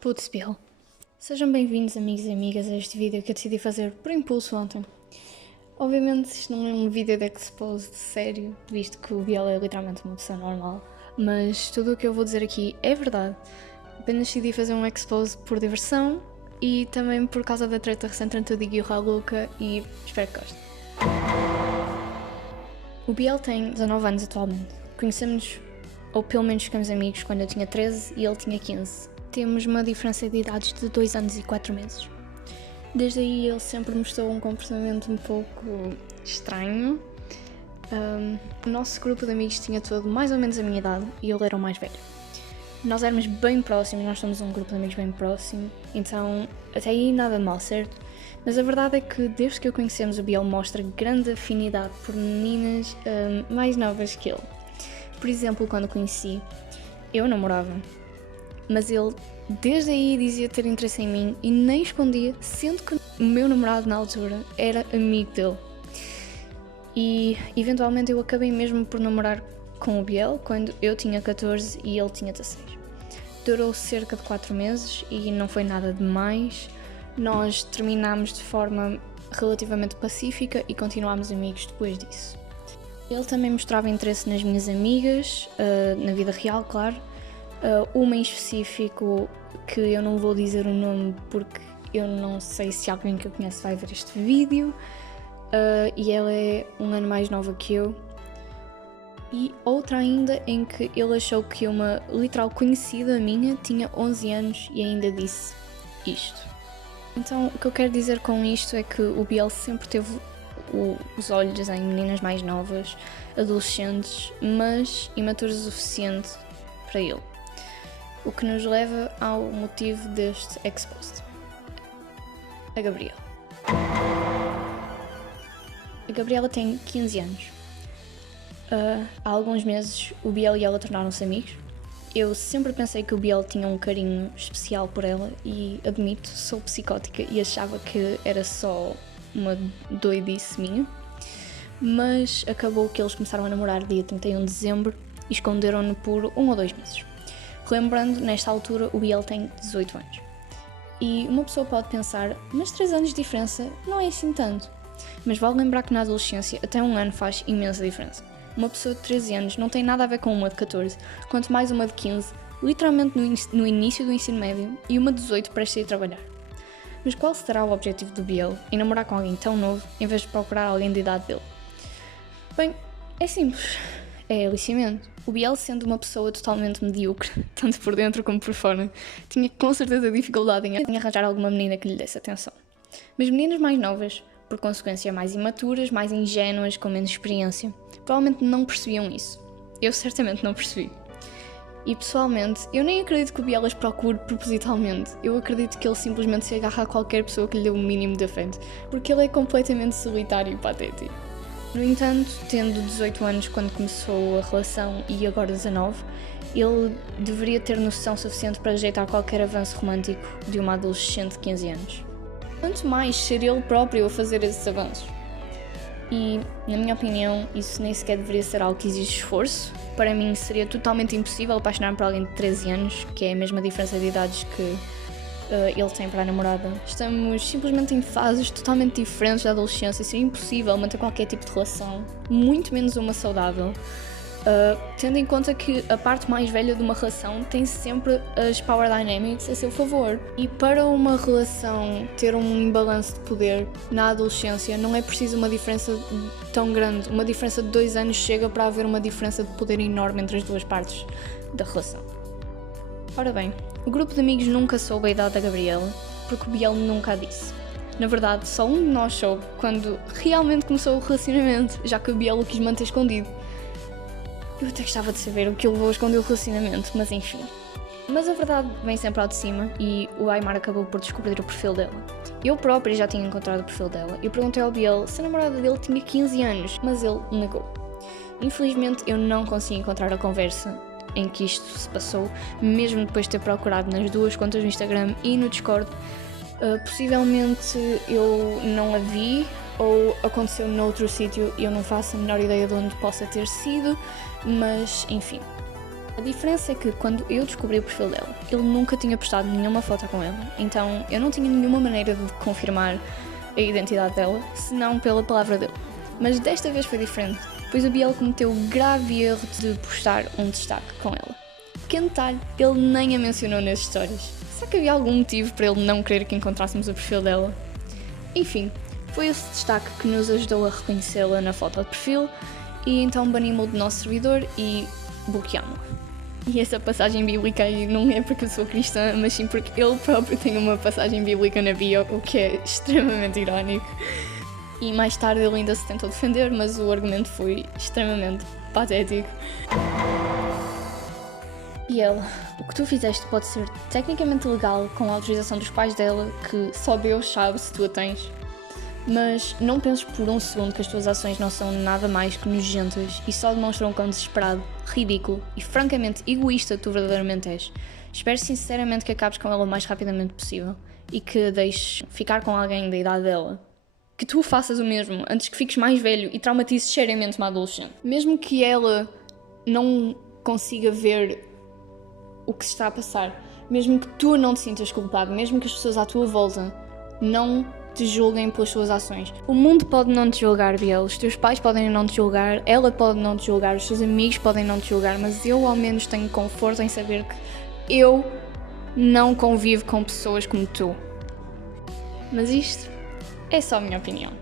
Putz, Bill. Sejam bem-vindos, amigos e amigas, a este vídeo que eu decidi fazer por impulso ontem. Obviamente isto não é um vídeo de expose de sério, visto que o Biel é literalmente uma pessoa normal, mas tudo o que eu vou dizer aqui é verdade. Apenas decidi fazer um expose por diversão e também por causa da treta recente entre o Digo e o Raluca e espero que gostem. O Biel tem 19 anos atualmente. Conhecemos-nos, ou pelo menos ficamos amigos, quando eu tinha 13 e ele tinha 15. Temos uma diferença de idades de 2 anos e 4 meses. Desde aí ele sempre mostrou um comportamento um pouco estranho. O nosso grupo de amigos tinha todo mais ou menos a minha idade e ele era o mais velho. Nós éramos bem próximos, nós somos um grupo de amigos bem próximo, então até aí nada de mal, certo? Mas a verdade é que desde que o conhecemos o Biel mostra grande afinidade por meninas mais novas que ele. Por exemplo, quando o conheci, eu namorava, mas ele desde aí dizia ter interesse em mim e nem escondia, sendo que o meu namorado na altura era amigo dele. E eventualmente eu acabei mesmo por namorar com o Biel quando eu tinha 14 e ele tinha 16. Durou cerca de 4 meses e não foi nada demais. Nós terminámos de forma relativamente pacífica e continuámos amigos depois disso. Ele também mostrava interesse nas minhas amigas, na vida real, claro. Uma em específico, que eu não vou dizer o nome porque eu não sei se alguém que eu conheço vai ver este vídeo. E ela é um ano mais nova que eu. E outra ainda em que ele achou que uma literal conhecida minha tinha 11 anos e ainda disse isto. Então o que eu quero dizer com isto é que o Biel sempre teve os olhos em meninas mais novas, adolescentes, mas imaturas o suficiente para ele. O que nos leva ao motivo deste expost. A Gabriela. A Gabriela tem 15 anos. Há alguns meses o Biel e ela tornaram-se amigos. Eu sempre pensei que o Biel tinha um carinho especial por ela e, admito, sou psicótica e achava que era só uma doidice minha. Mas acabou que eles começaram a namorar dia 31 de dezembro e esconderam-no por 1 ou 2 meses. Lembrando, nesta altura o Biel tem 18 anos. E uma pessoa pode pensar, mas 3 anos de diferença não é assim tanto. Mas vale lembrar que na adolescência até 1 ano faz imensa diferença. Uma pessoa de 13 anos não tem nada a ver com uma de 14, quanto mais uma de 15, literalmente no início do ensino médio, e uma de 18 prestes a ir trabalhar. Mas qual será o objetivo do Biel em namorar com alguém tão novo, em vez de procurar alguém da idade dele? Bem, é simples. É aliciamento. O Biel, sendo uma pessoa totalmente medíocre, tanto por dentro como por fora, tinha com certeza dificuldade em arranjar alguma menina que lhe desse atenção. Mas meninas mais novas, por consequência mais imaturas, mais ingênuas, com menos experiência, provavelmente não percebiam isso. Eu certamente não percebi. E pessoalmente, eu nem acredito que o Biel as procure propositalmente. Eu acredito que ele simplesmente se agarra a qualquer pessoa que lhe dê o mínimo de afeto, porque ele é completamente solitário e patético. No entanto, tendo 18 anos quando começou a relação e agora 19, ele deveria ter noção suficiente para rejeitar qualquer avanço romântico de uma adolescente de 15 anos. Quanto mais ser ele próprio a fazer esses avanços. E, na minha opinião, isso nem sequer deveria ser algo que exige esforço. Para mim seria totalmente impossível apaixonar-me por alguém de 13 anos, que é a mesma diferença de idades que ele tem para a namorada. Estamos simplesmente em fases totalmente diferentes da adolescência e seria impossível manter qualquer tipo de relação, muito menos uma saudável. Tendo em conta que a parte mais velha de uma relação tem sempre as power dynamics a seu favor. E para uma relação ter um imbalanço de poder na adolescência não é preciso uma diferença tão grande. Uma diferença de 2 anos chega para haver uma diferença de poder enorme entre as duas partes da relação. Ora bem, o grupo de amigos nunca soube a idade da Gabriela, porque o Biel nunca a disse. Na verdade, só um de nós soube quando realmente começou o relacionamento, já que o Biel o quis manter escondido. Eu até gostava de saber o que ele levou a esconder o relacionamento, mas enfim. Mas a verdade vem sempre ao de cima e o Aymar acabou por descobrir o perfil dela. Eu própria já tinha encontrado o perfil dela e perguntei ao Biel se a namorada dele tinha 15 anos, mas ele negou. Infelizmente eu não consegui encontrar a conversa em que isto se passou, mesmo depois de ter procurado nas duas contas do Instagram e no Discord. Possivelmente eu não a vi ou aconteceu noutro sítio e eu não faço a menor ideia de onde possa ter sido, mas enfim. A diferença é que quando eu descobri o perfil dela, ele nunca tinha postado nenhuma foto com ela, então eu não tinha nenhuma maneira de confirmar a identidade dela, senão pela palavra dele. Mas desta vez foi diferente, pois o Biel cometeu o grave erro de postar um destaque com ela. Pequeno detalhe, ele nem a mencionou nas histórias. Será que havia algum motivo para ele não querer que encontrássemos o perfil dela? Enfim, foi esse destaque que nos ajudou a reconhecê-la na foto de perfil e então banimos-o do nosso servidor e bloqueámos-o. E essa passagem bíblica aí não é porque eu sou cristã, mas sim porque ele próprio tem uma passagem bíblica na bio, o que é extremamente irónico. E mais tarde ele ainda se tentou defender, mas o argumento foi extremamente patético. E ele, o que tu fizeste pode ser tecnicamente legal com a autorização dos pais dela, que só Deus sabe se tu a tens. Mas não penses por um segundo que as tuas ações não são nada mais que nojentas e só demonstram quão desesperado, ridículo e francamente egoísta tu verdadeiramente és. Espero sinceramente que acabes com ela o mais rapidamente possível e que a deixes ficar com alguém da idade dela. Que tu faças o mesmo antes que fiques mais velho e traumatizes seriamente uma adolescente. Mesmo que ela não consiga ver o que se está a passar, mesmo que tu não te sintas culpado, mesmo que as pessoas à tua volta não te julguem pelas suas ações. O mundo pode não te julgar, Biel, os teus pais podem não te julgar, ela pode não te julgar, os teus amigos podem não te julgar, mas eu ao menos tenho conforto em saber que eu não convivo com pessoas como tu. Mas isto é só a minha opinião.